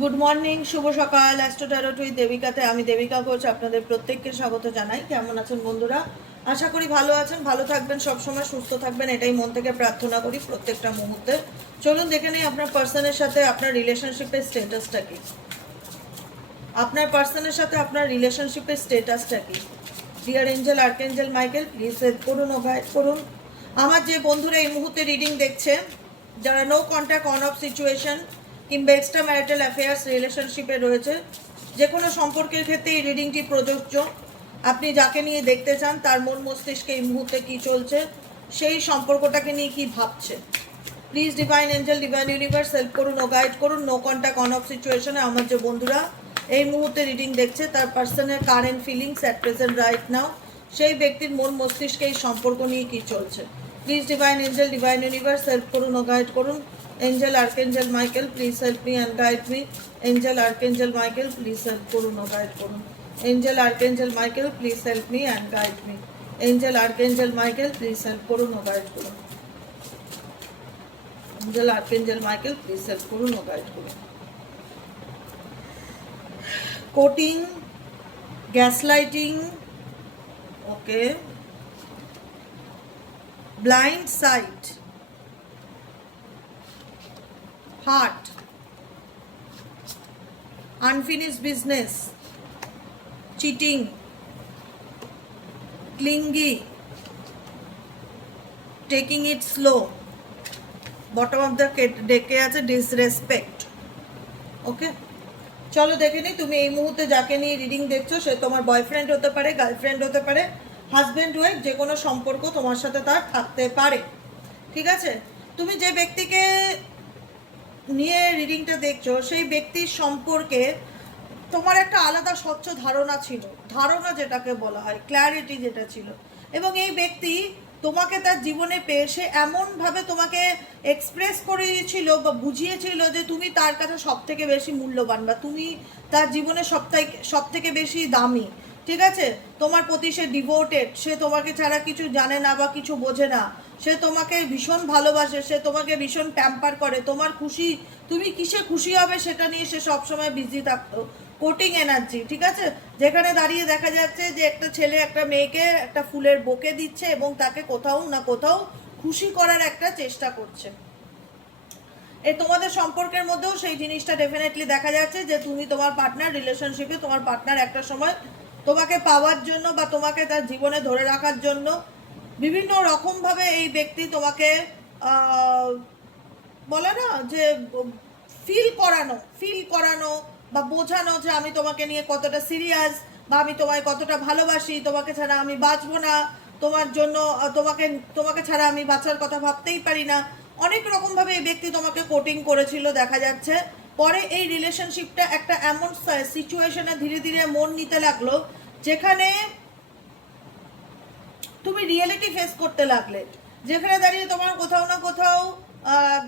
Good morning, শুভ সকাল। Astro taro with দেবিকাতে আমি Devika coach আপনাদের প্রত্যেককে স্বাগত জানাই। কেমন আছেন বন্ধুরা? আশা করি ভালো আছেন, ভালো থাকবেন, সবসময় সুস্থ থাকবেন, এটাই মন থেকে প্রার্থনা করি প্রত্যেকটা মুহূর্তে। চলুন দেখে নিই আপনার পার্সনের সাথে আপনার রিলেশনশিপের স্টেটাসটা কি। আপনার পার্সনের সাথে আপনার রিলেশনশিপের স্টেটাসটা কি? Dear angel, archangel Michael, please help করুন ও গাইড করুন। আমার যে বন্ধুরা এই মুহূর্তে রিডিং দেখছে, যারা no contact, on off situation কিংবা এক্সট্রা ম্যারিটাল অ্যাফেয়ার্স রিলেশনশিপে রয়েছে, যে কোনো সম্পর্কের ক্ষেত্রে এই রিডিংটি প্রযোজ্য। আপনি যাকে নিয়ে দেখতে চান তার মন মস্তিষ্কে এই মুহূর্তে কী চলছে, সেই সম্পর্কটাকে নিয়ে কী ভাবছে, please divine angel, divine universe help করুন ও গাইড করুন। নো কন্ট্যাক্ট, অন অফ সিচুয়েশনে আমার যে বন্ধুরা এই মুহূর্তে রিডিং দেখছে, তার পার্সনের current feelings at present right now, সেই ব্যক্তির মন মস্তিষ্কে এই সম্পর্ক নিয়ে কী চলছে। Please divine angel, divine universe help করুন ও গাইড করুন। Angel, archangel Michael, please help me and guide me. Angel, archangel Michael, please help করুন ও গাইড করুন। Angel, archangel Michael, please help me and guide me. Angel, archangel Michael, please help করুন ও guide করুন। Angel, archangel Michael, please help করুন ও guide করুন। Courting, gaslighting, okay, blind sight, hurt, unfinished business, cheating, clingy, taking it slow, bottom of the ডেকে আছে disrespect. ওকে, চলো দেখে নিই তুমি এই মুহূর্তে যাকে নিয়ে রিডিং দেখছো সে তোমার বয়ফ্রেন্ড হতে পারে, গার্লফ্রেন্ড হতে পারে, হাজব্যান্ড ওয়াইফ, যে কোনো সম্পর্ক তোমার সাথে তার থাকতে পারে। ঠিক আছে, তুমি যে ব্যক্তিকে নিয়ে রিডিংটা দেখছো সেই ব্যক্তির সম্পর্কে তোমার একটা আলাদা স্বচ্ছ ধারণা ছিল, ধারণা যেটাকে বলা হয়, ক্ল্যারিটি যেটা ছিল, এবং এই ব্যক্তি তোমাকে তার জীবনে পেয়ে সে এমনভাবে তোমাকে এক্সপ্রেস করেছিল বা বুঝিয়েছিল যে তুমি তার কাছে সব থেকে বেশি মূল্যবান, বা তুমি তার জীবনে সব থেকে বেশি দামি। ঠিক আছে, তোমার প্রতি সে ডিভোটেড, সে তোমাকে ছাড়া কিছু জানে না বা কিছু বোঝে না, সে তোমাকে ভীষণ ভালোবাসে, সে তোমাকে ভীষণ প্যাম্পার করে, তোমার খুশি, তুমি কিসে খুশি হবে সেটা নিয়ে সে সবসময় বিজি থাকতো। কোটিং এনার্জি, ঠিক আছে, যেখানে দাঁড়িয়ে দেখা যাচ্ছে যে একটা ছেলে একটা মেয়েকে একটা ফুলের বোকে দিচ্ছে এবং তাকে কোথাও না কোথাও খুশি করার একটা চেষ্টা করছে। তোমাদের সম্পর্কের মধ্যেও সেই জিনিসটা ডেফিনেটলি দেখা যাচ্ছে যে তুমি তোমার পার্টনার রিলেশনশিপে, তোমার পার্টনার একটা সময় তোমাকে পাওয়ার জন্য বা তোমাকে তার জীবনে ধরে রাখার জন্য বিভিন্ন রকমভাবে এই ব্যক্তি তোমাকে বলে না যে ফিল করানো বা বোঝানো যে আমি তোমাকে নিয়ে কতটা সিরিয়াস, বা আমি তোমায় কতটা ভালোবাসি, তোমাকে ছাড়া আমি বাঁচবো না, তোমার জন্য তোমাকে ছাড়া আমি বাঁচার কথা ভাবতেই পারি না। অনেক রকমভাবে এই ব্যক্তি তোমাকে কোটিং করেছিল দেখা যাচ্ছে। পরে এই রিলেশনশিপটা একটা এমন সিচুয়েশনে ধীরে ধীরে মন নিতে লাগলো যেখানে তুমি রিয়েলিটি ফেস করতে লাগলে, যেখানে দাঁড়িয়ে তোমার কোথাও না কোথাও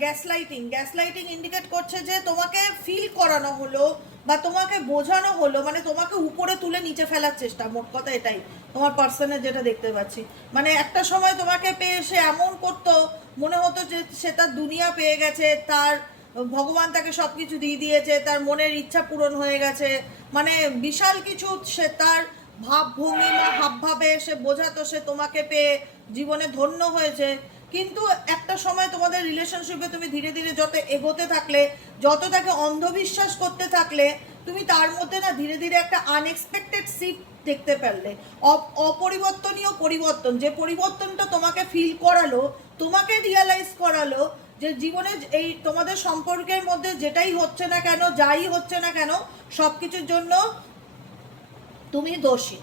গ্যাসলাইটিং ইন্ডিকেট করছে যে তোমাকে ফিল করানো হলো বা তোমাকে বোঝানো হলো, মানে তোমাকে উপরে তুলে নিচে ফেলার চেষ্টা, মোট কথা এটাই তোমার পার্সনের যেটা দেখতে পাচ্ছি। মানে একটা সময় তোমাকে পেয়ে সে এমন করতো, মনে হতো যে সে তার দুনিয়া পেয়ে গেছে, তার ভগবান তাকে সব কিছু দিয়ে দিয়েছে, তার মনের ইচ্ছা পূরণ হয়ে গেছে, মানে বিশাল কিছু সে তার ভাবভঙ্গিমা হাবভাবে সে বোঝাতো সে তোমাকে পেয়ে জীবনে ধন্য হয়েছে। কিন্তু একটা সময় তোমাদের রিলেশনশিপে তুমি ধীরে ধীরে যত এগোতে থাকলে, যত তাকে অন্ধবিশ্বাস করতে থাকলে, তুমি তার মধ্যে না ধীরে ধীরে একটা আনএক্সপেক্টেড শিফট দেখতে পারলে, অপরিবর্তনীয় পরিবর্তন, যে পরিবর্তনটা তোমাকে ফিল করালো, তোমাকে রিয়ালাইজ করালো যে জীবনে এই তোমাদের সম্পর্কের মধ্যে যেটাই হচ্ছে না কেন, যাই হচ্ছে না কেন, সব কিছুর জন্য তুমি দোষী,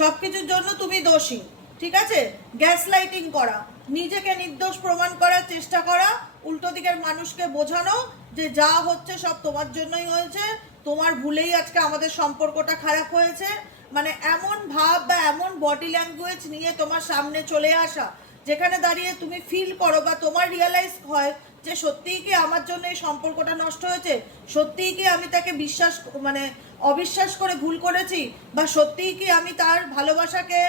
সবকিছুর জন্য তুমি দোষী। ঠিক আছে, গ্যাসলাইটিং করা, নিজেকে নির্দোষ প্রমাণ করার চেষ্টা করা, উল্টো দিকের মানুষকে বোঝানো যে যা হচ্ছে সব তোমার জন্যই হয়েছে, তোমার ভুলেই আজকে আমাদের সম্পর্কটা খারাপ হয়েছে, মানে এমন ভাব বা এমন বডি ল্যাঙ্গুয়েজ নিয়ে তোমার সামনে চলে আসা, যেখানে দাঁড়িয়ে তুমি ফিল করো বা তোমার রিয়েলাইজ হয় যে সত্যিই কি আমার জন্য এই সম্পর্কটা নষ্ট হয়েছে, সত্যিই কি আমি তাকে অবিশ্বাস করে ভুল করেছি, বা সত্যিই কি আমি তার ভালোবাসাকে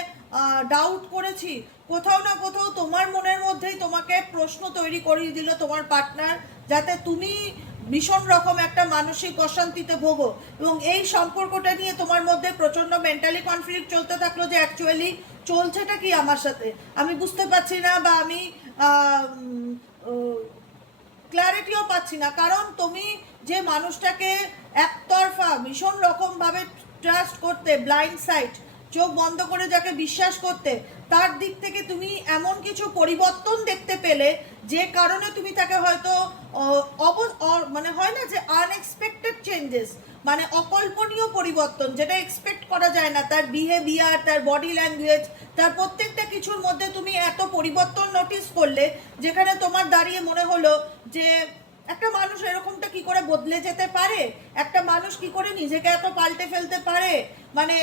ডাউট করেছি। কোথাও না কোথাও তোমার মনের মধ্যেই তোমাকে প্রশ্ন তৈরি করিয়ে দিল তোমার পার্টনার, যাতে তুমি ভীষণ রকম একটা মানসিক অশান্তিতে ভোগো, এবং এই সম্পর্কটা নিয়ে তোমার মধ্যে প্রচণ্ড মেন্টালি কনফ্লিক্ট চলতে থাকলো যে অ্যাকচুয়ালি চলছেটা কি আমার সাথে, আমি বুঝতে পারছি না, বা আমি ক্ল্যারিটিও পাচ্ছি না। কারণ তুমি যে মানুষটাকে একতরফা ভীষণ রকমভাবে ট্রাস্ট করতে, ব্লাইন্ড সাইড, চোখ বন্ধ করে যাকে বিশ্বাস করতে, তার দিক থেকে তুমি এমন কিছু পরিবর্তন দেখতে পেলে যে কারণে তুমি তাকে হয়তো মানে হয় না যে আনএক্সপেক্টেড চেঞ্জেস, মানে অকল্পনীয় পরিবর্তন, যেটা এক্সপেক্ট করা যায় না, তার বিহেভিয়ার, তার বডি ল্যাঙ্গুয়েজ, তার প্রত্যেকটা কিছুর মধ্যে তুমি এত পরিবর্তন নোটিস করলে, যেখানে তোমার দাঁড়িয়ে মনে হলো যে একটা মানুষ এরকমটা কি করে বদলে যেতে পারে, একটা মানুষ কি করে নিজেকে এত পাল্টে ফেলতে পারে, মানে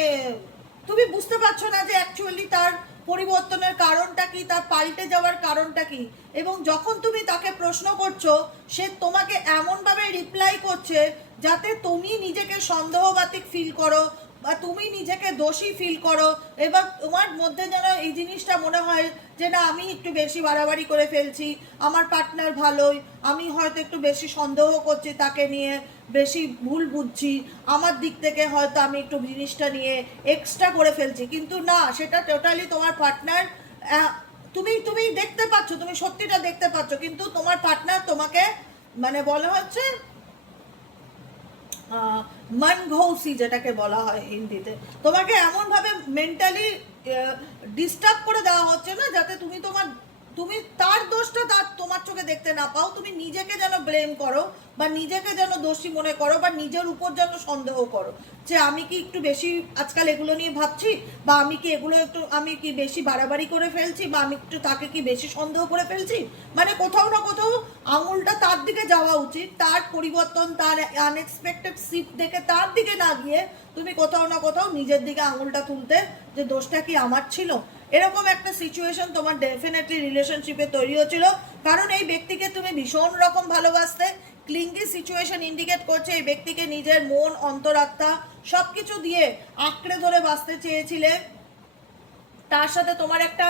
তুমি বুঝতে পারছো না যে অ্যাকচুয়ালি তার পরিবর্তনের কারণটা কি, তার পাল্টে যাওয়ার কারণটা কি। এবং যখন তুমি তাকে প্রশ্ন করছো, সে তোমাকে এমনভাবে রিপ্লাই করছে যাতে তুমি নিজেকে সন্দেহবাতিক ফিল করো বা তুমি নিজেকে দোষী ফিল করো, এবার তোমার মধ্যে যেন এই জিনিসটা মনে হয় যে না, আমি একটু বেশি বাড়াবাড়ি করে ফেলছি, আমার পার্টনার ভালোই, আমি হয়তো একটু বেশি সন্দেহ করছি তাকে নিয়ে, বেশি ভুল বুঝছি, আমার দিক থেকে হয়তো আমি একটু জিনিসটা নিয়ে এক্সট্রা করে ফেলছি। কিন্তু না, সেটা টোটালি তোমার পার্টনার, তুমি তুমি দেখতে পাচ্ছ, তুমি সত্যিটা দেখতে পাচ্ছ, কিন্তু তোমার পার্টনার তোমাকে মানে বলা হচ্ছে মনঘৌসি, যেটাকে বলা হয় হিন্দিতে, তোমাকে এমনভাবে মেন্টালি ডিস্টার্ব করে দেওয়া হচ্ছে না যাতে তুমি তার দোষটা তার তোমার চোখে দেখতে না পাও, তুমি নিজেকে যেন ব্লেম করো বা নিজেকে যেন দোষী মনে করো বা নিজের উপর যেন সন্দেহ করো যে আমি কি একটু বেশি আজকাল এগুলো নিয়ে ভাবছি, বা আমি কি বেশি বাড়াবাড়ি করে ফেলছি, বা আমি একটু তাকে কি বেশি সন্দেহ করে ফেলছি। মানে কোথাও না কোথাও আঙুলটা তার দিকে যাওয়া উচিত, তার পরিবর্তন, তার আনএক্সপেক্টেড শিফট দেখে তার দিকে না গিয়ে তুমি কোথাও না কোথাও নিজের দিকে আঙুলটা তুলতে যে দোষটা কি আমার ছিল। এরকম একটা সিচুয়েশন তোমার ডেফিনেটলি রিলেশনশিপে তৈরি হয়েছিল, কারণ এই ব্যক্তিকে তুমি ভীষণ রকম ভালোবাসতে। ক্লিঙ্গি সিচুয়েশন ইন্ডিকেট করছে এই ব্যক্তিকে নিজের মন, অন্তরাত্মা সবকিছু দিয়ে আঁকড়ে ধরে বাঁচতে চেয়েছিলে, তার সাথে তোমার একটা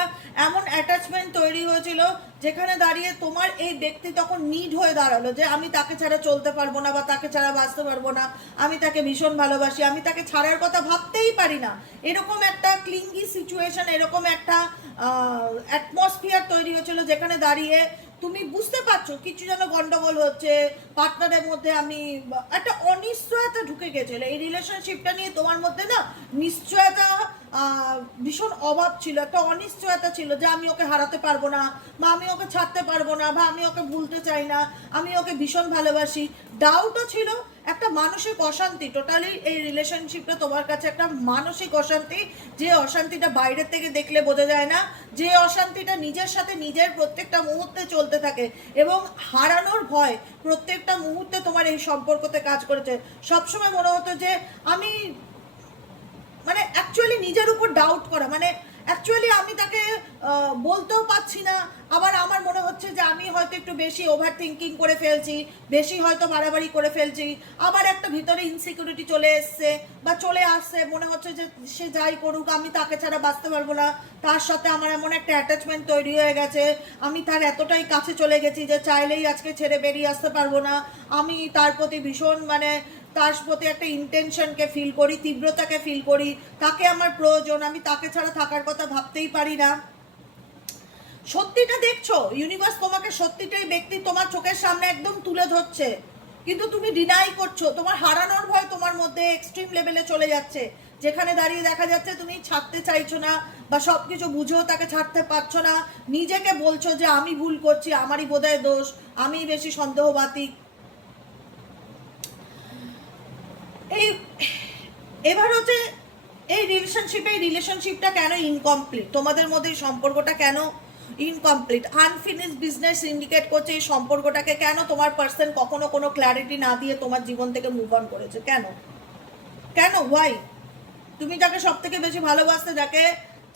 এমন অ্যাটাচমেন্ট তৈরি হয়েছিল যেখানে দাঁড়িয়ে তোমার এই ব্যক্তি তখন নিড হয়ে দাঁড়ালো যে আমি তাকে ছাড়া চলতে পারবো না বা তাকে ছাড়া বাঁচতে পারবো না, আমি তাকে ভীষণ ভালোবাসি, আমি তাকে ছাড়ার কথা ভাবতেই পারি না। এরকম একটা ক্লিঙ্গি সিচুয়েশন, এরকম একটা অ্যাটমসফিয়ার তৈরি হয়েছিল যেখানে দাঁড়িয়ে তুমি বুঝতে পারছো কিছু যেন গন্ডগোল হচ্ছে পার্টনারের মধ্যে, আমি একটা অনিশ্চয়তা ঢুকে গেছিল এই রিলেশনশিপটা নিয়ে, তোমার মধ্যে না নিশ্চয়তা ভীষণ অভাব ছিল, একটা অনিশ্চয়তা ছিল যে আমি ওকে হারাতে পারবো না, বা আমি ওকে ছাড়তে পারবো না, বা আমি ওকে ভুলতে চাই না, আমি ওকে ভীষণ ভালোবাসি। ডাউটও ছিল, একটা মানসিক অশান্তি, টোটালি এই রিলেশনশিপটা তোমার কাছে একটা মানসিক অশান্তি, যে অশান্তিটা বাইরের থেকে দেখলে বোঝা যায় না, যে অশান্তিটা নিজের সাথে নিজের প্রত্যেকটা মুহূর্তে চলতে থাকে, এবং হারানোর ভয় প্রত্যেকটা মুহূর্তে তোমার এই সম্পর্কতে কাজ করেছে। সবসময় মনে হতো যে আমি মানে অ্যাকচুয়ালি নিজের উপর ডাউট করা, মানে অ্যাকচুয়ালি আমি তাকে বলতেও পারছি না, আবার আমার মনে হচ্ছে যে আমি হয়তো একটু বেশি ওভার থিঙ্কিং করে ফেলছি, বেশি হয়তো বাড়াবাড়ি করে ফেলছি, আবার একটা ভিতরে ইনসিকিউরিটি চলে এসছে বা চলে আসছে, মনে হচ্ছে যে সে যাই করুক আমি তাকে ছাড়া বাঁচতে পারবো না, তার সাথে আমার এমন একটা অ্যাটাচমেন্ট তৈরি হয়ে গেছে, আমি তার এতটাই কাছে চলে গেছি যে চাইলেই আজকে ছেড়ে বেরিয়ে আসতে পারবো না, আমি তার প্রতি ভীষণ মানে তার প্রতি একটা ইন্টেনশনকে ফিল করি, তীব্রতাকে ফিল করি, তাকে আমার প্রয়োজন, আমি তাকে ছাড়া থাকার কথা ভাবতেই পারি না। সত্যিটা দেখছো, ইউনিভার্স তোমাকে সত্যিটাই ব্যক্তি তোমার চোখের সামনে একদম তুলে ধরছে, কিন্তু তুমি ডিনাই করছো, তোমার হারানোর ভয় তোমার মধ্যে এক্সট্রিম লেভেলে চলে যাচ্ছে, যেখানে দাঁড়িয়ে দেখা যাচ্ছে তুমি ছাড়তে চাইছো না, বা সবকিছু বুঝেও তাকে ছাড়তে পারছো না, নিজেকে বলছো যে আমি ভুল করছি, আমারই বোধহয় দোষ, আমি বেশি সন্দেহবাতিক। এই এবার হচ্ছে এই রিলেশনশিপটা কেন ইনকমপ্লিট, তোমাদের মধ্যে এই সম্পর্কটা কেন ইনকমপ্লিট, আনফিনিশ বিজনেস ইন্ডিকেট করছে এই সম্পর্কটাকে কেন তোমার পার্সন কখনো কোনো ক্ল্যারিটি না দিয়ে তোমার জীবন থেকে মুভ অন করেছে, কেন কেন ওয়াই? তুমি যাকে সব থেকে বেশি ভালোবাসতে, যাকে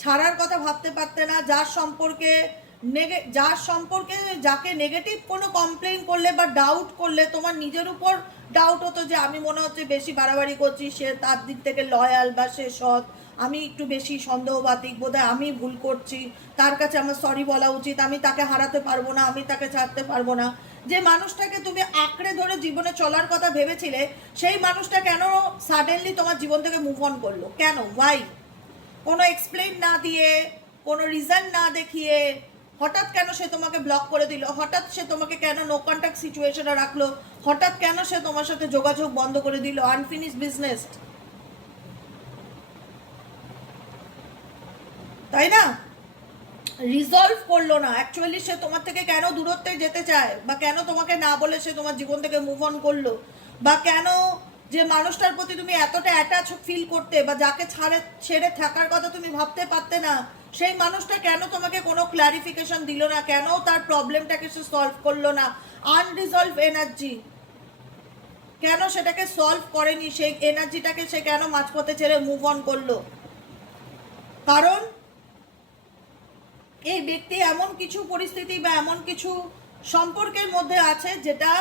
ছাড়ার কথা ভাবতে পারতে না, যার সম্পর্কে যাকে নেগেটিভ কোনো কমপ্লেন করলে বা ডাউট করলে তোমার নিজের উপর ডাউট হতো যে আমি মনে হচ্ছে বেশি বাড়াবাড়ি করছি, সে তার দিক থেকে লয়াল বা সে সৎ, আমি একটু বেশি সন্দেহবাতিক, বোধহয় আমি ভুল করছি, তার কাছে আমার সরি বলা উচিত, আমি তাকে হারাতে পারবো না, আমি তাকে ছাড়তে পারবো না। যে মানুষটাকে তুমি আঁকড়ে ধরে জীবনে চলার কথা ভেবেছিলে, সেই মানুষটা কেন সাডেনলি তোমার জীবন থেকে মুভ অন করলো? কেন? ওয়াই? কোনো এক্সপ্লেন না দিয়ে, কোনো রিজন না দেখিয়ে হঠাৎ কেন সে তোমাকে ব্লক করে দিল? হঠাৎ সে তোমাকে কেন নো কন্ট্যাক্ট সিচুয়েশনে রাখলো? হঠাৎ কেন সে তোমার সাথে যোগাযোগ বন্ধ করে দিল? আনফিনিশ বিজনেস, তাই না? রিজলভ করলো না। অ্যাকচুয়ালি সে তোমার থেকে কেন দূরত্বে যেতে চায়, বা কেন তোমাকে না বলে সে তোমার জীবন থেকে মুভ অন করলো, বা কেন যে মানুষটার প্রতি তুমি এতটা অ্যাটাচ ফিল করতে, বা যাকে ছেড়ে থাকার কথা তুমি ভাবতে পারতে না, সেই মানুষটা কেন তোমাকে কোনো ক্লারিফিকেশন দিল না? কেন তার প্রবলেমটাকে সে সলভ করলো না? আনরিজলভ এনার্জি, কেন সেটাকে সলভ করেনি? সেই এনার্জিটাকে সে কেন মাঝপথে ছেড়ে মুভ অন করলো? কারণ এই ব্যক্তি এমন কিছু পরিস্থিতি বা এমন কিছু সম্পর্কের মধ্যে আছে যেটা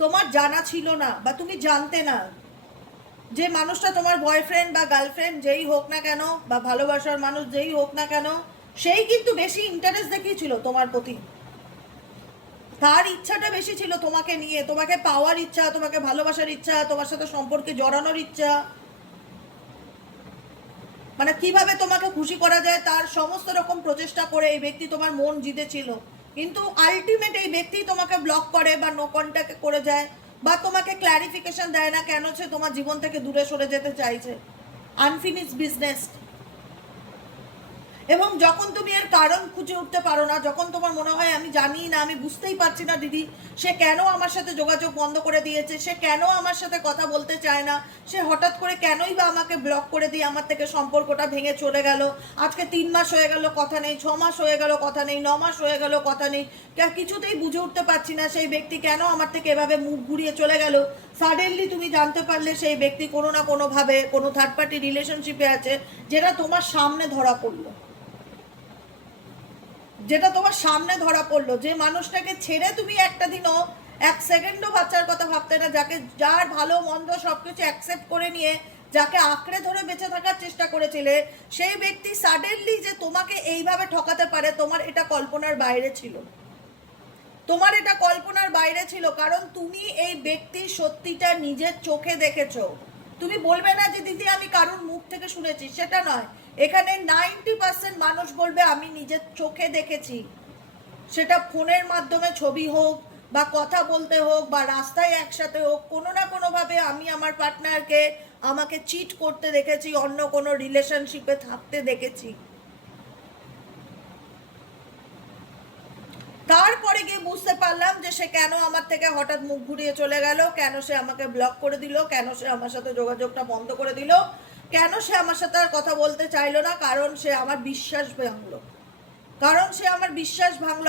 তোমার জানা ছিল না বা তুমি জানতে না। যে মানুষটা তোমার বয়ফ্রেন্ড বা গার্লফ্রেন্ড যেই হোক না কেন, বা ভালোবাসার মানুষ যেই হোক না কেন, সেই কিন্তু বেশি ইন্টারেস্ট দেখিয়েছিল তোমার প্রতি। তার ইচ্ছাটা বেশি ছিল তোমাকে নিয়ে, তোমাকে পাওয়ার ইচ্ছা, তোমাকে ভালোবাসার ইচ্ছা, তোমার সাথে সম্পর্কে জড়ানোর ইচ্ছা, মানে কিভাবে তোমাকে খুশি করা যায় তার সমস্ত রকম প্রচেষ্টা করে এই ব্যক্তি তোমার মন জিতেছিল। কিন্তু আলটিমেট এই ব্যক্তি তোমাকে ব্লক করে বা নো কন্ট্যাক্ট করে যায়, বা তোমাকে ক্ল্যারিফিকেশন দেয় না কেন সে তোমার জীবন থেকে দূরে সরে যেতে চাইছে। Unfinished business. এবং যখন তুমি এর কারণ খুঁজে উঠতে পারো না, যখন তোমার মনে হয় আমি জানি না, আমি বুঝতেই পারছি না দিদি সে কেন আমার সাথে যোগাযোগ বন্ধ করে দিয়েছে, সে কেন আমার সাথে কথা বলতে চায় না, সে হঠাৎ করে কেনই বা আমাকে ব্লক করে দিয়ে আমার থেকে সম্পর্কটা ভেঙে চলে গেল, আজকে 3 মাস হয়ে গেল কথা নেই, 6 মাস হয়ে গেল কথা নেই, 9 মাস হয়ে গেল কথা নেই, কিছুতেই বুঝে উঠতে পারছি না সেই ব্যক্তি কেন আমার থেকে এভাবে মুখ ঘুরিয়ে চলে গেল। সাডেনলি তুমি জানতে পারলে সেই ব্যক্তি কোনো না কোনোভাবে কোনো থার্ড পার্টি রিলেশনশিপে আছে, যেটা তোমার সামনে ধরা পড়লো, যেটা তোমার সামনে ধরা পড়লো। যে মানুষটাকে ছেড়ে তুমি একটা দিনও এক সেকেন্ডও বাচ্চার কথা ভাবতে না, যাকে যার ভালো মন্দ সবকিছু অ্যাকসেপ্ট করে নিয়ে যাকে আঁকড়ে ধরে বেঁচে থাকার চেষ্টা করেছিলে, সেই ব্যক্তি সাডেনলি যে তোমাকে এইভাবে ঠকাতে পারে, তোমার এটা কল্পনার বাইরে ছিল। তোমার এটা কল্পনার বাইরে ছিল, কারণ তুমি এই ব্যক্তির সত্যিটা নিজের চোখে দেখেছো। তুমি বলবে না যে দিদি আমি কারোর মুখ থেকে শুনেছি, সেটা নয়। এখানে 90% মানুষ বলবে আমি নিজের চোখে দেখেছি। সেটা ফোনের মাধ্যমে ছবি হোক, বা কথা বলতে হোক, বা রাস্তায় একসাথে হোক, কোনো না কোনোভাবে আমি আমার পার্টনারকে আমাকে চিট করতে দেখেছি, অন্য কোনো রিলেশনশিপে থাকতে দেখেছি। তারপরে গিয়ে বুঝতে পারলাম যে সে কেন আমার থেকে হঠাৎ মুখ ঘুরিয়ে চলে গেল, কেন সে আমাকে ব্লক করে দিল, কেন সে আমার সাথে যোগাযোগটা বন্ধ করে দিল, কেন সে আমার সাথে আর কথা বলতে চাইলো না। কারণ সে আমার বিশ্বাস ভাঙলো, কারণ সে আমার বিশ্বাস ভাঙলো।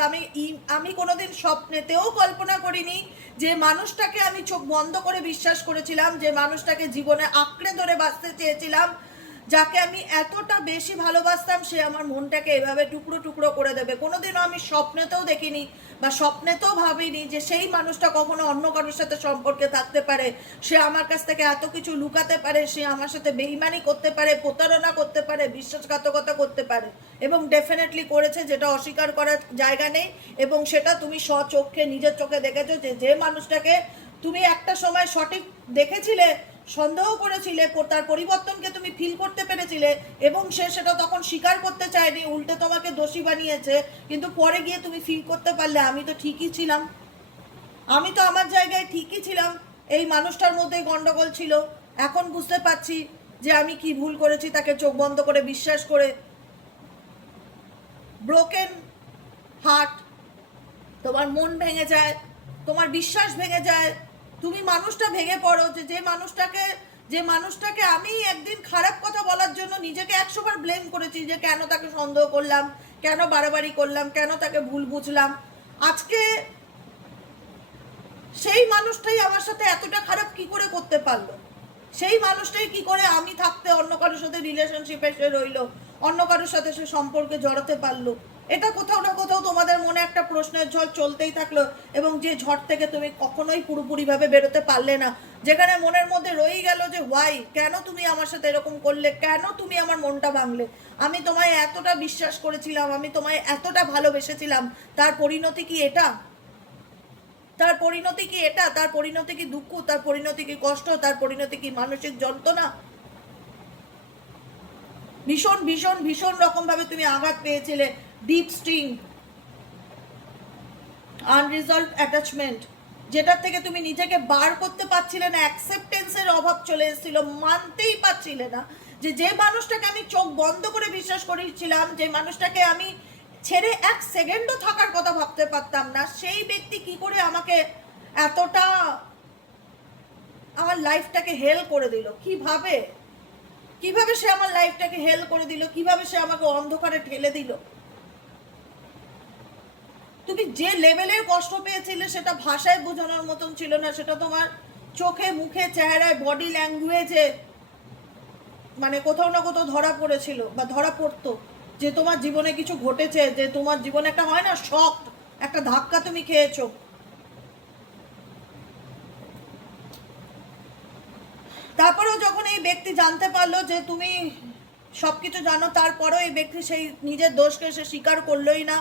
আমি কোনোদিন স্বপ্নেতেও কল্পনা করিনি যে মানুষটাকে আমি চোখ বন্ধ করে বিশ্বাস করেছিলাম, যে মানুষটাকে জীবনে আঁকড়ে ধরে বাঁচতে চেয়েছিলাম, যাকে আমি এতটা বেশি ভালোবাসতাম, সে আমার মনটাকে এভাবে টুকরো টুকরো করে দেবে। কোনোদিনও আমি স্বপ্নেতেও দেখিনি বা স্বপ্নেতেও ভাবিনি যে সেই মানুষটা কখনো অন্য কারোর সাথে সম্পর্কে থাকতে পারে, সে আমার কাছ থেকে এত কিছু লুকাতে পারে, সে আমার সাথে বেইমানি করতে পারে, প্রতারণা করতে পারে, বিশ্বাসঘাতকতা করতে পারে, এবং ডেফিনেটলি করেছে, যেটা অস্বীকার করার জায়গা নেই। এবং সেটা তুমি স্বচক্ষে নিজের চোখে দেখেছো, যে যে মানুষটাকে তুমি একটা সময় সঠিক দেখেছিলে, সন্দেহ করেছিলে, তার পরিবর্তনকে তুমি ফিল করতে পেরেছিলে, এবং সে সেটা তখন স্বীকার করতে চায়নি, উল্টে তোমাকে দোষী বানিয়েছে। কিন্তু পরে গিয়ে তুমি ফিল করতে পারলে আমি তো ঠিকই ছিলাম, আমি তো আমার জায়গায় ঠিকই ছিলাম, এই মানুষটার মধ্যে গন্ডগোল ছিল। এখন বুঝতে পারছি যে আমি কি ভুল করেছি, তাকে চোখ বন্ধ করে বিশ্বাস করে। ব্রোকেন হার্ট, তোমার মন ভেঙে যায়, তোমার বিশ্বাস ভেঙে যায়, তুমি মানুষটা ভেঙে পড়ো। যে মানুষটাকে আমি একদিন খারাপ কথা বলার জন্য নিজেকে 100 বার ব্লেম করেছি, যে কেন তাকে সন্দেহ করলাম, কেন বাড়াবাড়ি করলাম, কেন তাকে ভুল বুঝলাম। আজকে সেই মানুষটাই আমার সাথে এতটা খারাপ কি করে করতে পারলো? সেই মানুষটাই কি করে আমি থাকতে অন্য কারোর সাথে রিলেশনশিপে সে রইলো, অন্য কারোর সাথে সে সম্পর্কে জড়াতে পারলো? এটা কোথাও না কোথাও তোমাদের মনে একটা প্রশ্নের ঝড় চলতেই থাকলো, এবং যে ঝড় থেকে তুমি কখনোই পুরোপুরিভাবে বেরোতে পারলে না। যেখানে মনের মধ্যে রয়ে গেল যে ওয়াই, কেন তুমি আমার সাথে এরকম করলে, কেন তুমি আমার মনটা ভাঙলে, আমি তোমায় এতটা বিশ্বাস করেছিলাম, আমি তোমায় এতটা ভালোবেসেছিলাম, তার পরিণতি কি এটা? তার পরিণতি কি এটা? তার পরিণতি কি দুঃখ? তার পরিণতি কি কষ্ট? তার পরিণতি কি মানসিক যন্ত্রণা? ভীষণ ভীষণ ভীষণ রকম ভাবে তুমি আঘাত পেয়েছিলে, ডিপ স্টিং, আনরিজলভ অ্যাটাচমেন্ট, যেটার থেকে তুমি নিজেকে বার করতে পারছিলে না। অ্যাকসেপ্টেন্সের অভাব চলে এসেছিল, মানতেই পারছিলে না যে মানুষটাকে আমি চোখ বন্ধ করে বিশ্বাস করেছিলাম, যে মানুষটাকে আমি ছেড়ে এক সেকেন্ডও থাকার কথা ভাবতে পারতাম না, সেই ব্যক্তি কি করে আমাকে এতটা আমার লাইফটাকে হেল করে দিল। কিভাবে কিভাবে সে আমার লাইফটাকে হেল করে দিল, কিভাবে সে আমাকে অন্ধকারে ঠেলে দিল। তুমি যে লেভেলের কষ্ট পেয়েছিলে সেটা ভাষায় বোঝানোর মতন ছিল না, সেটা তোমার চোখে মুখে চেহারায় বডি ল্যাঙ্গুয়েজে মানে কোথাও না কোথাও ধরা পড়েছিল বা ধরা পড়তো, যে তোমার জীবনে কিছু ঘটেছে, যে তোমার জীবনে একটা হয় না শক, একটা ধাক্কা তুমি খেয়েছো। তারপরেও যখন এই ব্যক্তি জানতে পারলো যে তুমি সবকিছু জানো, তারপরেও এই ব্যক্তি সেই নিজের দোষকে সে স্বীকার করলোই না।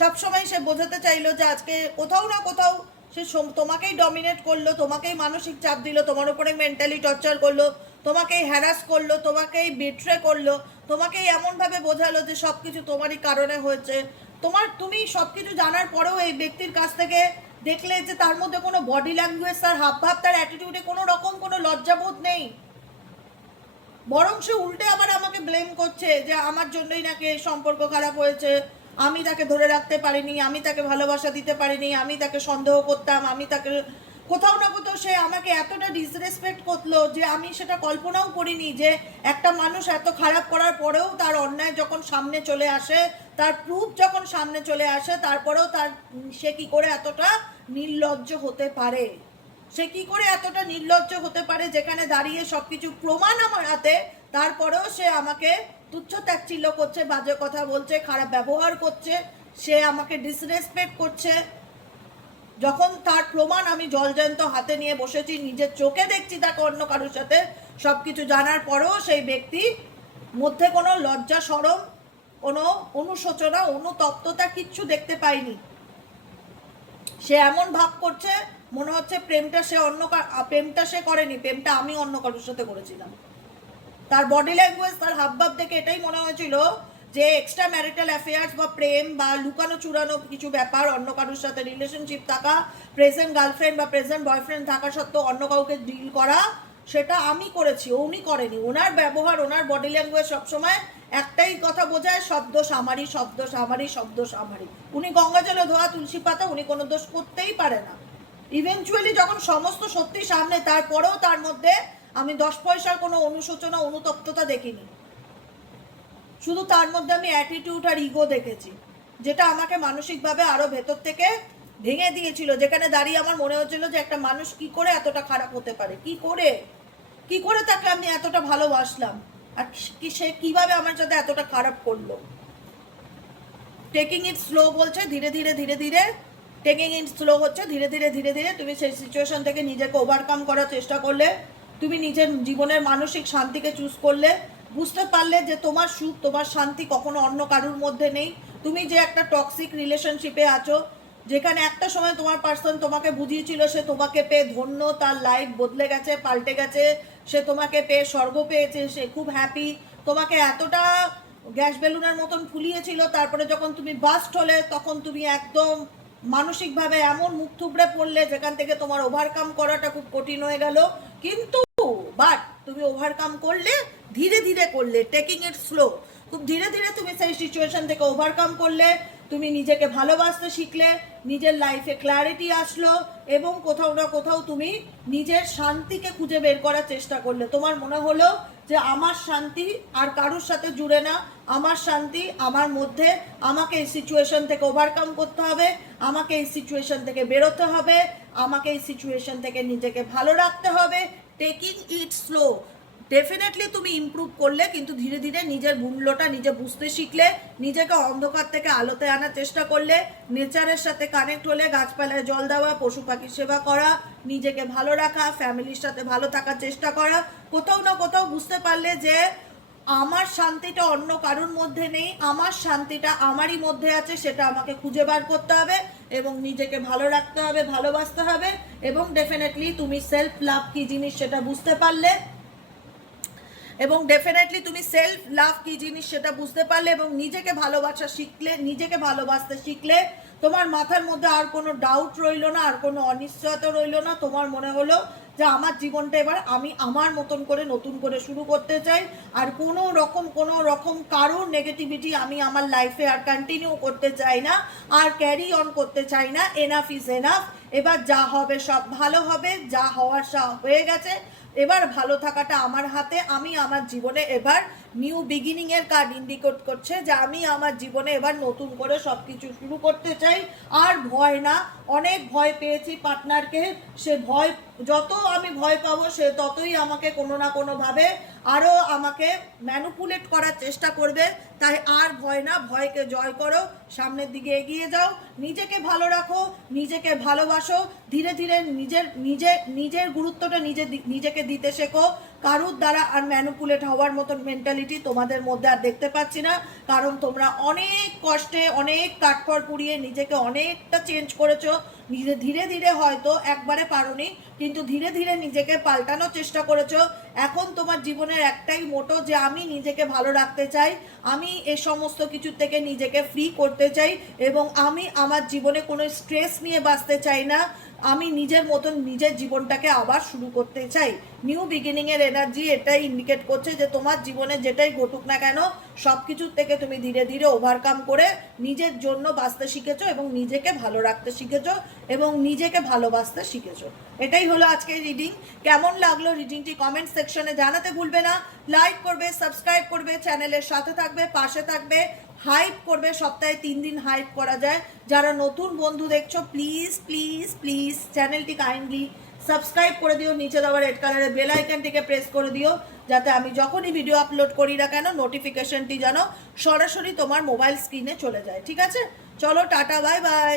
সবসময় সে বোঝাতে চাইলো যে আজকে কোথাও না কোথাও সে তোমাকেই ডমিনেট করলো, তোমাকেই মানসিক চাপ দিল, তোমার উপরে মেন্টালি টর্চার করলো, তোমাকেই হ্যারাস করলো, তোমাকেই বিট্রে করলো, তোমাকেই এমনভাবে বোঝালো যে সব কিছু তোমারই কারণে হয়েছে। তুমি সব কিছু জানার পরেও এই ব্যক্তির কাছ থেকে দেখলে যে তার মধ্যে কোনো বডি ল্যাঙ্গুয়েজ, তার হাবভাব, তার অ্যাটিটিউডে কোনো রকম কোনো লজ্জাবোধ নেই, বরং সে উল্টে আবার আমাকে ব্লেম করছে যে আমার জন্যই নাকি সম্পর্ক খারাপ হয়েছে, আমি তাকে ধরে রাখতে পারিনি, আমি তাকে ভালোবাসা দিতে পারিনি, আমি তাকে সন্দেহ করতাম, আমি তাকে কোথাও না কোথাও সে আমাকে এতটা ডিসরেসপেক্ট করলো যে আমি সেটা কল্পনাও করিনি, যে একটা মানুষ এত খারাপ করার পরেও তার অন্যায় যখন সামনে চলে আসে, তার প্রুফ যখন সামনে চলে আসে, তারপরেও সে কি করে এতটা নির্লজ্জ হতে পারে, সে কি করে এতটা নির্লজ্জ হতে পারে, যেখানে দাঁড়িয়ে সবকিছু প্রমাণ আমার হাতে, তারপরেও সে আমাকে তুচ্ছ তাচ্ছিল্য করছে, বাজে কথা বলছে, খারাপ ব্যবহার করছে, সে আমাকে ডিসরেসপেক্ট করছে, যখন তার প্রমাণ আমি জলজ্যান্ত হাতে নিয়ে বসেছি, নিজের চোখে দেখছি তাকে অন্য কারোর সাথে, সবকিছু জানার পরেও সেই ব্যক্তি মধ্যে কোনো লজ্জা শরম, কোনো অনুশোচনা, অনুতপ্ততা কিচ্ছু দেখতে পাইনি। সে এমন ভাব করছে মনে হচ্ছে প্রেমটা সে করেনি, প্রেমটা আমি অন্য কারোর সাথে করেছিলাম। তার বডি ল্যাঙ্গুয়েজ, তার হাবভাব দেখে এটাই মনে হয়েছিল যে এক্সট্রা ম্যারিটাল অ্যাফেয়ার্স বা প্রেম বা লুকানো চুরানো কিছু ব্যাপার, অন্য কারোর সাথে রিলেশনশিপ থাকা, প্রেজেন্ট গার্লফ্রেন্ড বা প্রেজেন্ট বয়ফ্রেন্ড থাকা সত্ত্বেও অন্য কাউকে ডিল করা, সেটা আমি করেছি, উনি করেনি। ওনার ব্যবহার, ওনার বডি ল্যাঙ্গুয়েজ সবসময় একটাই কথা বোঝায়, শব্দ সামারি, শব্দ সামারি, শব্দ সামারি। উনি গঙ্গা জলে ধোয়া তুলসী পাতা, উনি কোনো দোষ করতেই পারে না। ইভেনচুয়ালি যখন সমস্ত সত্যি সামনে, তারপরেও তার মধ্যে আমি 10 পয়সার কোনো অনুশোচনা, অনুতপ্ততা দেখিনি। শুধু তার মধ্যে আমি অ্যাটিটিউড আর ইগো দেখেছি, যেটা আমাকে মানসিকভাবে আরো ভেতর থেকে ভেঙে দিয়েছিল, যেখানে দাঁড়িয়ে আমার মনে হচ্ছিল যে একটা মানুষ কি করে এতটা খারাপ হতে পারে, কি করে তাকে আমি এতটা ভালোবাসলাম, আর সে কিভাবে আমার সাথে এতটা খারাপ করলো। টেকিং ইট স্লো বলছে, ধীরে ধীরে ধীরে ধীরে টেকিং ইট স্লো হচ্ছে, ধীরে ধীরে ধীরে ধীরে তুমি সেই সিচুয়েশন থেকে নিজেকে ওভারকাম করার চেষ্টা করলে, তুমি নিজের জীবনের মানসিক শান্তিকে চুজ করলে, বুঝতে পারলে যে তোমার সুখ, তোমার শান্তি কখনো অন্য কারুর মধ্যে নেই। তুমি যে একটা টক্সিক রিলেশনশিপে আছো, যেখানে একটা সময় তোমার পার্সন তোমাকে বুঝিয়েছিল, সে তোমাকে পেয়ে ধন্য, তার লাইফ বদলে গেছে, পাল্টে গেছে, সে তোমাকে পেয়ে স্বর্গ পেয়েছে, সে খুব হ্যাপি, তোমাকে এতটা গ্যাস বেলুনের মতন ফুলিয়েছিল, তারপরে যখন তুমি বাস্ট হলে তখন তুমি একদম মানসিকভাবে এমন মুখ থুবড়ে পড়লে, যেখান থেকে তোমার ওভারকাম করাটা খুব কঠিন হয়ে গেল। কিন্তু বাট তুমি ওভারকাম করলে, ধীরে ধীরে করলে, টেকিং ইট স্লো, খুব ধীরে ধীরে তুমি সেই সিচুয়েশন থেকে ওভারকাম করলে, তুমি নিজেকে ভালোবাসতে শিখলে, নিজের লাইফে ক্ল্যারিটি আসলো, এবং কোথাও না কোথাও তুমি নিজের শান্তিকে খুঁজে বের করার চেষ্টা করলে। তোমার মনে হলো যে আমার শান্তি আর কারোর সাথে জুড়ে না, আমার শান্তি আমার মধ্যে, আমাকে এই সিচুয়েশন থেকে ওভারকাম করতে হবে, আমাকে এই সিচুয়েশন থেকে বেরোতে হবে, আমাকে এই সিচুয়েশন থেকে নিজেকে ভালো রাখতে হবে। টেকিং ইট স্লো, ডেফিনেটলি তুমি ইমপ্রুভ করলে, কিন্তু ধীরে ধীরে নিজের মূল্যটা নিজে বুঝতে শিখলে, নিজেকে অন্ধকার থেকে আলোতে আনার চেষ্টা করলে, নেচারের সাথে কানেক্ট হলে, গাছপালায় জল দেওয়া, পশু পাখির সেবা করা, নিজেকে ভালো রাখা, ফ্যামিলির সাথে ভালো থাকার চেষ্টা করা, কোথাও না কোথাও বুঝতে পারলে যে আমার শান্তিটা অন্য কারোর মধ্যে নেই, আমার শান্তিটা আমারই মধ্যে আছে, সেটা আমাকে খুঁজে বার করতে হবে, এবং নিজেকে ভালো রাখতে হবে, ভালোবাসতে হবে, এবং ডেফিনেটলি তুমি সেলফ লাভ কি জিনিস সেটা বুঝতে পারলে, এবং ডেফিনেটলি তুমি সেলফ লাভ কি জিনিস সেটা বুঝতে পারলে এবং নিজেকে ভালোবাসা শিখলে, নিজেকে ভালোবাসতে শিখলে তোমার মাথার মধ্যে আর কোনো ডাউট রইলো না, আর কোনো অনিশ্চয়তা রইলো না। তোমার মনে হলো যে আমার জীবনটা এবার আমি আমার মতন করে নতুন করে শুরু করতে চাই, আর কোনো রকম কারোর নেগেটিভিটি আমি আমার লাইফে আর কন্টিনিউ করতে চাই না, আর ক্যারি অন করতে চাই না। Enough is enough. এবার যা হবে সব ভালো হবে, যা হওয়ার সব হয়ে গেছে। এবার ভালো থাকাটা আমার হাতে। আমি আমার জীবনে এবার নিউ বিগিনিং এর কার্ড ইন্ডিকেট করছে যে আমি আমার জীবনে এবার নতুন করে সবকিছু শুরু করতে চাই। আর ভয় না, অনেক ভয় পেয়েছি পার্টনারকে, সে ভয়, যত আমি ভয় পাবো সে ততই আমাকে কোনো না কোনোভাবে আরও আমাকে ম্যানুপুলেট করার চেষ্টা করবে। তাই আর ভয় না, ভয়কে জয় করো, সামনের দিকে এগিয়ে যাও, নিজেকে ভালো রাখো, নিজেকে ভালোবাসো, ধীরে ধীরে নিজের গুরুত্বটা নিজেকে দিতে শেখো। কারুর দ্বারা আর ম্যানুপুলেট হওয়ার মতন মেন্টালিটি তোমাদের মধ্যে আর দেখতে পাচ্ছি না, কারণ তোমরা অনেক কষ্টে, অনেক কাঠখড় পুড়িয়ে নিজেকে অনেকটা চেঞ্জ করেছো। ধীরে ধীরে হয়তো একবারে পারোনি, কিন্তু ধীরে ধীরে নিজেকে পাল্টানোর চেষ্টা করেছো। এখন তোমার জীবনের একটাই মোটো যে আমি নিজেকে ভালো রাখতে চাই, আমি এ সমস্ত কিছু থেকে নিজেকে ফ্রি করতে চাই, এবং আমি আমার জীবনে কোনো স্ট্রেস নিয়ে বাঁচতে চাই না। আমি নিজের মতন নিজের জীবনটাকে আবার শুরু করতে চাই। নিউ বিগিনিং এর এনার্জি এটাই ইন্ডিকেট করছে যে তোমার জীবনে যেটাই ঘটুক না কেন, সব কিছুর থেকে তুমি ধীরে ধীরে ওভারকাম করে নিজের জন্য বাঁচতে শিখেছো এবং নিজেকে ভালো রাখতে শিখেছো এবং নিজেকে ভালোবাসতে শিখেছো। এটাই হলো আজকের রিডিং। কেমন লাগলো রিডিংটি কমেন্ট সেকশনে জানাতে ভুলবে না। লাইক করবে, সাবস্ক্রাইব করবে, চ্যানেলের সাথে থাকবে, পাশে থাকবে, হাইপ করবে। সপ্তাহে 3 দিন হাইপ করা যায়। যারা নতুন বন্ধু দেখছো প্লিজ প্লিজ প্লিজ চ্যানেলটি কাইন্ডলি সাবস্ক্রাইব করে দিও, নিচে দেওয়া রেড কালারের বেল আইকনটিকে প্রেস করে দিও, যাতে আমি যখনই ভিডিও আপলোড করি না কেন নোটিফিকেশনটি যেন সরাসরি তোমার মোবাইল স্ক্রিনে চলে যায়। ঠিক আছে, চলো টাটা, বাই বাই।